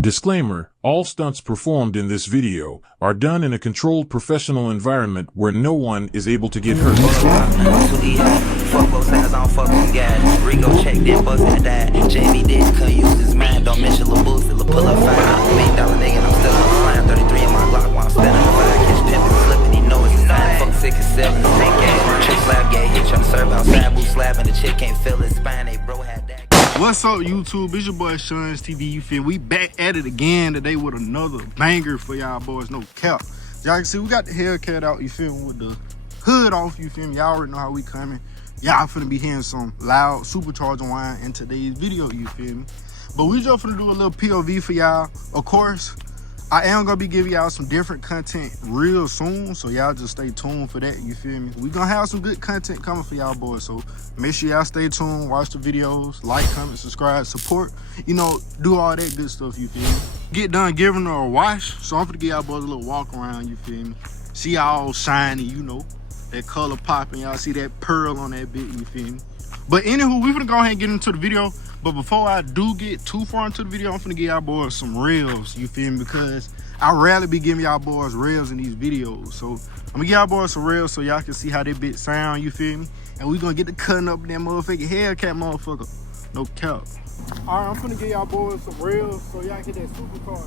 Disclaimer, all stunts performed in this video are done in a controlled professional environment where no one is able to get hurt. Fuck both sides, I don't fuck with guys. Rico checked in, bust and died. JB did, couldn't use his mind. Don't mention Lil Boosie, Lil Pull Up Fine. $1 million nigga, and I'm still on flying. 33 in my Glock while I'm spinning the fire. Catch pimpin', slippin', he know it's a sign. Fuck 6 and 7, the same game. Trick slap, gay hit, tryna serve outside. Boo slapping, the chick can't feel his spine. They bro had that. What's up, YouTube? It's your boy Sean's TV. You feel we back at it again today with another banger for y'all boys. No cap. Y'all can see we got the Hellcat out. You feel me, with the hood off. You feel me? Y'all already know how we coming. Y'all finna be hearing some loud supercharging whine in today's video. You feel me? But we just finna do a little POV for y'all. Of course, I am gonna be giving y'all some different content real soon, so y'all just stay tuned for that. You feel me? We gonna have some good content coming for y'all boys, so make sure y'all stay tuned, watch the videos, like, comment, subscribe, support, you know, do all that good stuff. You feel me? Get done giving her a wash, so I'm gonna give y'all boys a little walk around. You feel me? See y'all all shiny, you know, that color popping. Y'all see that pearl on that bit. You feel me? But anywho, we finna go ahead and get into the video. But before I do get too far into the video, I'm finna give y'all boys some revs, you feel me? Because I rarely be giving y'all boys revs in these videos. So I'm gonna give y'all boys some revs so y'all can see how that bit sound, you feel me? And we gonna get to cutting up that motherfucking Hellcat motherfucker. No cap. All right, I'm finna give y'all boys some revs so y'all get that supercar.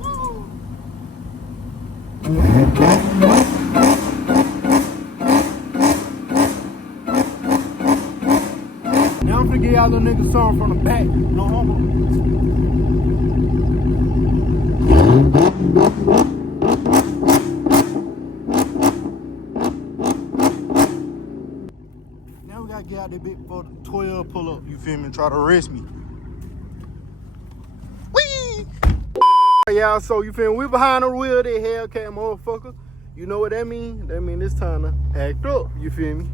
Woo! Now I'm finna give y'all little niggas something from the back. No homo. Now we gotta get out that bit for the 12 pull up, you feel me? Try to arrest me. Whee! Y'all, so you feel me? We behind the wheel of that Hellcat motherfucker. You know what that mean? That mean it's time to act up, you feel me?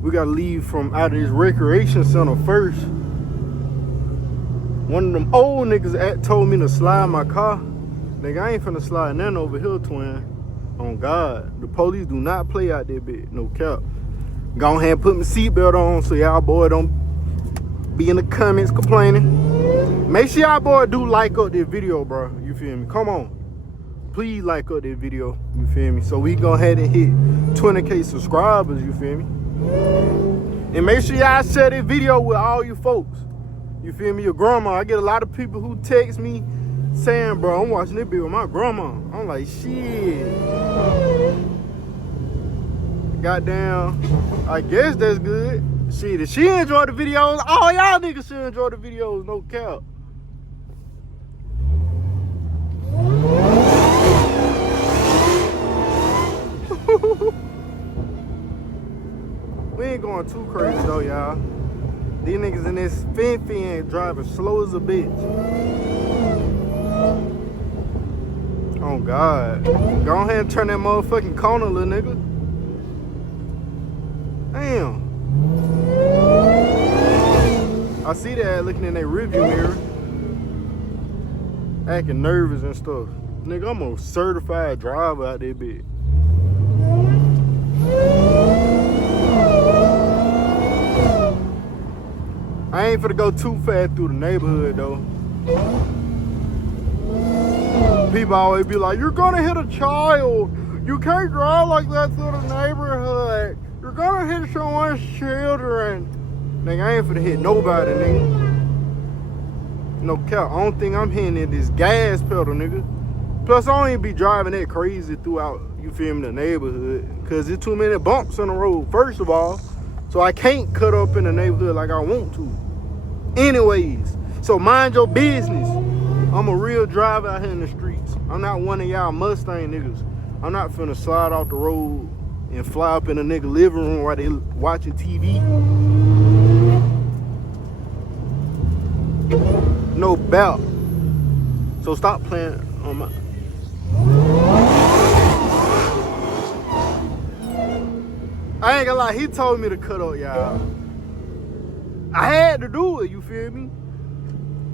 We gotta leave from out of this recreation center first. One of them old niggas told me to slide my car. Nigga, I ain't finna slide nothing over here, twin. On God. The police do not play out there, bitch. No cap. Go ahead and put my seatbelt on so y'all boy don't be in the comments complaining. Make sure y'all boy do like up this video, bro. You feel me? Come on. Please like up this video. You feel me? So we go ahead and hit 20K subscribers. You feel me? And make sure y'all share this video with all you folks. You feel me? Your grandma. I get a lot of people who text me saying, bro, I'm watching this video with my grandma. I'm like, shit. Goddamn. I guess that's good. Shit, if she enjoy the videos, all y'all niggas should enjoy the videos. No cap. We ain't going too crazy though, y'all. These niggas in this fin driving slow as a bitch. Oh God. Go ahead and turn that motherfucking corner, little nigga. Damn. I see that looking in that rearview mirror. Acting nervous and stuff. Nigga, I'm a certified driver out there, bitch. I ain't finna go too fast through the neighborhood though. People always be like, you're gonna hit a child. You can't drive like that through the neighborhood. You're gonna hit someone's children. Nigga, I ain't finna hit nobody, nigga. No cap, I don't think I'm hitting at this gas pedal, nigga. Plus, I don't even be driving that crazy throughout, you feel me, the neighborhood. Cause there's too many bumps on the road, first of all. So I can't cut up in the neighborhood like I want to. Anyways, so mind your business. I'm a real driver out here in the streets. I'm not one of y'all Mustang niggas. I'm not finna slide off the road and fly up in a nigga living room while they watching TV. No doubt. So stop playing on my... I ain't gonna lie, he told me to cut up, y'all. I had to do it, you feel me?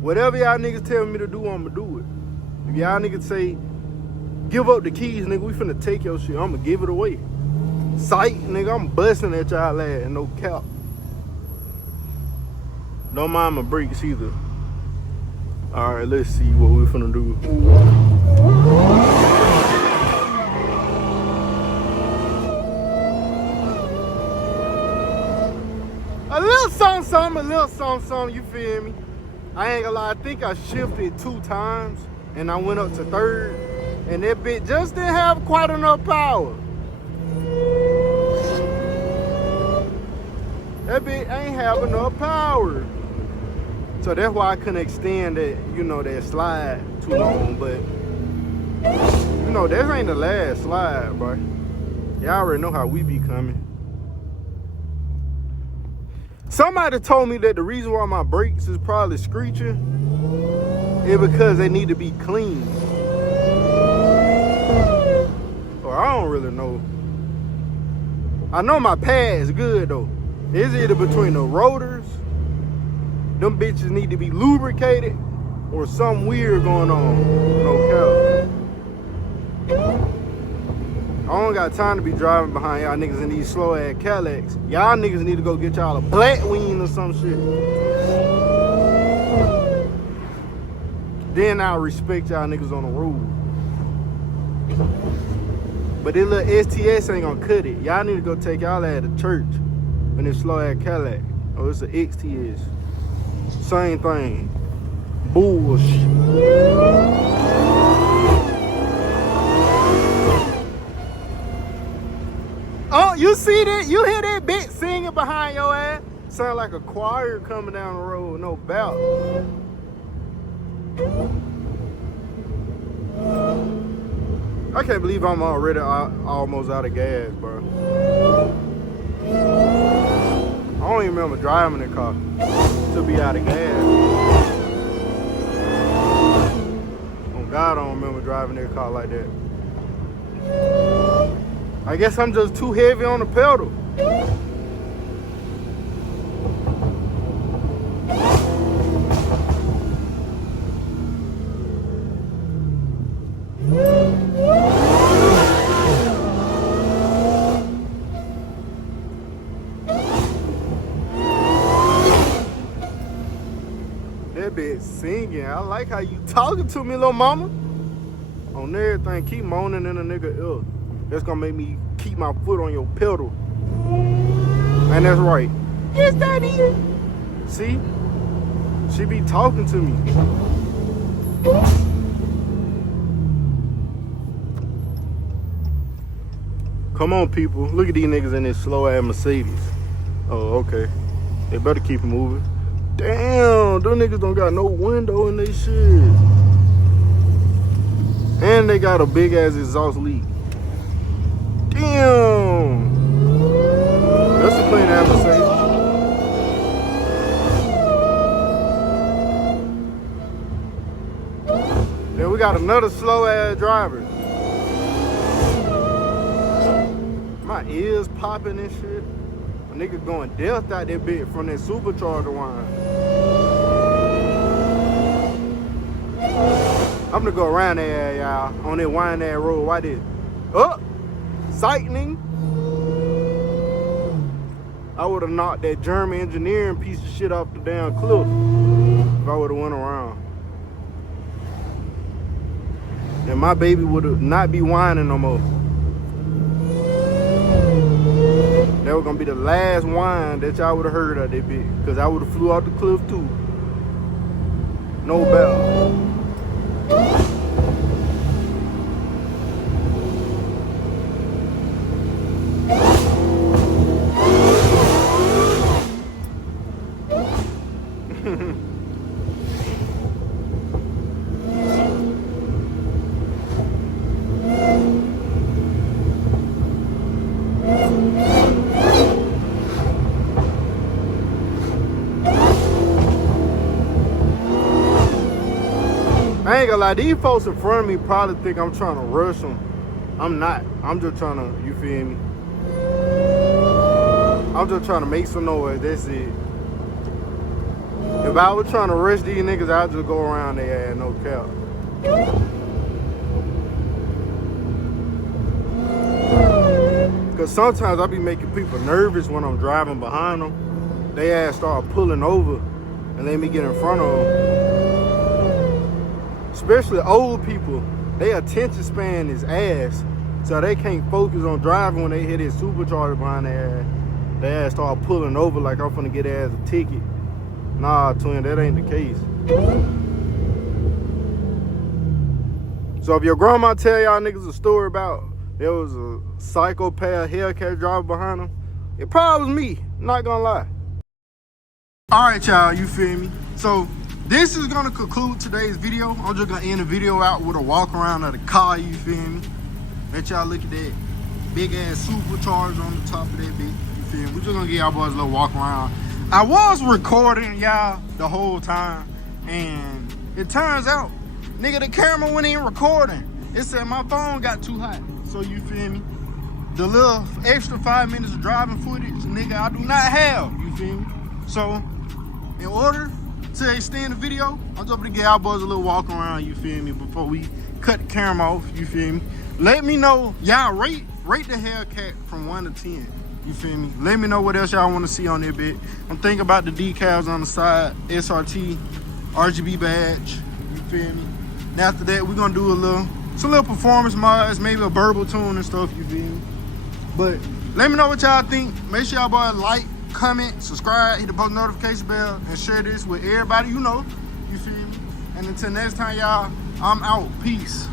Whatever y'all niggas tell me to do, I'ma do it. If y'all niggas say, give up the keys, nigga, we finna take your shit, I'ma give it away. Sight, nigga, I'm busting at y'all ass, no cap. Don't mind my brakes either. All right, let's see what we're finna do. A little something, you feel me? I ain't gonna lie, I think I shifted 2 times and I went up to 3rd, and that bit just didn't have quite enough power. That bit ain't have enough power. So that's why I couldn't extend that, you know, that slide too long, but you know, that ain't the last slide, bro. Y'all already know how we be coming. Somebody told me that the reason why my brakes is probably screeching is because they need to be clean. Or I don't really know. I know my pad's good though. It's either between the rotors, them bitches need to be lubricated, or something weird going on. No cap. I don't got time to be driving behind y'all niggas in these slow ass Cadillacs. Y'all niggas need to go get y'all a Blackwing or some shit. Then I'll respect y'all niggas on the road. But this little STS ain't gonna cut it. Y'all need to go take y'all ass to church in this slow ass Cadillac. Oh, it's an XTS. Same thing. Bullshit. Oh, you see that? You hear that bitch singing behind your ass? Sound like a choir coming down the road, no doubt. I can't believe I'm already almost out of gas, bro. I don't even remember driving the car to be out of gas. Oh God, I don't remember driving that car like that. I guess I'm just too heavy on the pedal. That bitch singing. I like how you talking to me, little mama. On everything, keep moaning in a nigga ear. That's gonna make me keep my foot on your pedal. And that's right. Yes, daddy. See? She be talking to me. Come on, people. Look at these niggas in this slow ass Mercedes. Oh, okay. They better keep it moving. Damn, those niggas don't got no window in they shit. And they got a big ass exhaust leak. Damn. That's a clean ass Mercedes. Then we got another slow ass driver. My ears popping and shit. A nigga going death out that bit from that supercharger wine. I'm gonna go around there, y'all, on that wine ass road. Why this? Up! Sightening. I would have knocked that German engineering piece of shit off the damn cliff if I would have went around. And my baby would have not be whining no more. That was gonna be the last whine that y'all would have heard of that bitch, because I would have flew off the cliff too. No bell. I ain't gonna lie, these folks in front of me probably think I'm trying to rush them. I'm not. I'm just trying to, you feel me? I'm just trying to make some noise, that's it. If I was trying to rush these niggas, I'd just go around their ass, no cap. Cause sometimes I be making people nervous when I'm driving behind them. They ass start pulling over and let me get in front of them. especially old people, their attention span is ass. So they can't focus on driving when they hit his supercharger behind their ass. Their ass start pulling over like I'm finna get their ass a ticket. Nah, twin, that ain't the case. So if your grandma tell y'all niggas a story about there was a psychopath Hellcat driver behind them, it probably was me, not gonna lie. All right, y'all, you feel me? So this is gonna conclude today's video. I'm just gonna end the video out with a walk around of the car, you feel me? Let y'all look at that big ass supercharger on the top of that bitch, you feel me? We're just gonna give y'all boys a little walk around. I was recording y'all the whole time, and it turns out, nigga, the camera wasn't even recording. It said my phone got too hot. So you feel me? The little extra 5 minutes of driving footage, nigga, I do not have, you feel me? So, in order to extend the video, I'm just gonna give y'all boys a little walk around, you feel me, before we cut the camera off, you feel me? Let me know, y'all rate the Hellcat from 1 to 10, you feel me? Let me know what else y'all wanna see on that bit. I'm thinking about the decals on the side, SRT, RGB badge, you feel me? And after that, we're gonna do some little performance mods, maybe a burble tune and stuff, you feel me? But let me know what y'all think. Make sure y'all boys like, comment, subscribe, hit the post notification bell, and share this with everybody you know, you feel me? And until next time, y'all, I'm out. Peace.